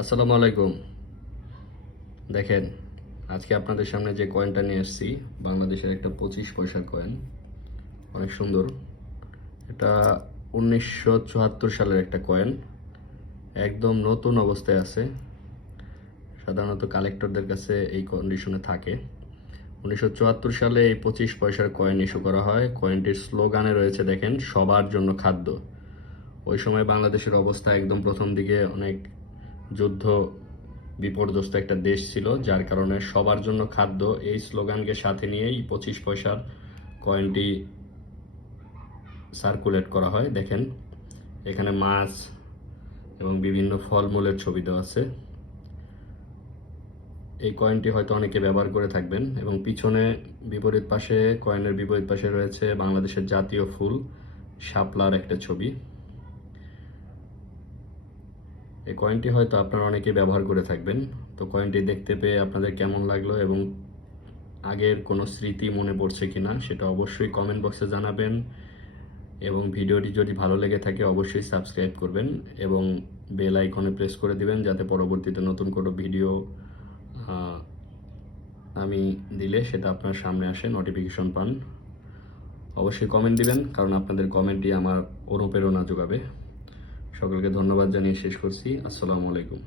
আসসালামু আলাইকুম। দেখেন, আজকে আপনাদের সামনে যে কয়েনটা নিয়ে এসেছি, বাংলাদেশের একটা 25 পয়সার কয়েন। অনেক সুন্দর। এটা 1974 সালের একটা কয়েন। একদম নতুন অবস্থায় আছে। সাধারণত কালেক্টরদের কাছে এই কন্ডিশনে থাকে। 1974 সালে এই 25 পয়সার কয়েন ইস্যু করা হয়। কয়েনটির স্লোগানে রয়েছে, দেখেন, সবার জন্য খাদ্য। ওই সময় বাংলাদেশের অবস্থা একদম প্রথম দিকে অনেক যুদ্ধ বিপর্যস্ত একটা দেশ ছিল, যার কারণে সবার জন্য খাদ্য এই স্লোগানকে সাথে নিয়েই 25 পয়সার কয়েনটি সার্কুলেট করা হয়। দেখেন, এখানে মাছ এবং বিভিন্ন ফলমূলের ছবি দেওয়া আছে। এই কয়েনটি হয়তো অনেকে ব্যবহার করে থাকবেন এবং পিছনে বিপরীত পাশে, কয়েনের বিপরীত পাশে রয়েছে বাংলাদেশের জাতীয় ফুল শাপলার একটা ছবি। এই কয়েনটি হয়তো আপনারা অনেকেই ব্যবহার করে থাকবেন। তো কয়েনটি দেখতে পেয়ে আপনাদের কেমন লাগলো এবং আগের কোনো স্মৃতি মনে পড়ছে কিনা সেটা অবশ্যই কমেন্ট বক্সে জানাবেন। এবং ভিডিওটি যদি ভালো লেগে থাকে অবশ্যই সাবস্ক্রাইব করবেন এবং বেল আইকনে প্রেস করে দিবেন, যাতে পরবর্তীতে নতুন কোনো ভিডিও আমি দিলে সেটা আপনার সামনে আসে, নোটিফিকেশন পান। অবশ্যই কমেন্ট দিবেন, কারণ আপনাদের কমেন্টই আমার অনুপ্রেরণা যোগাবে। সকলকে ধন্যবাদ জানিয়ে শেষ করছি। আসসালামু আলাইকুম।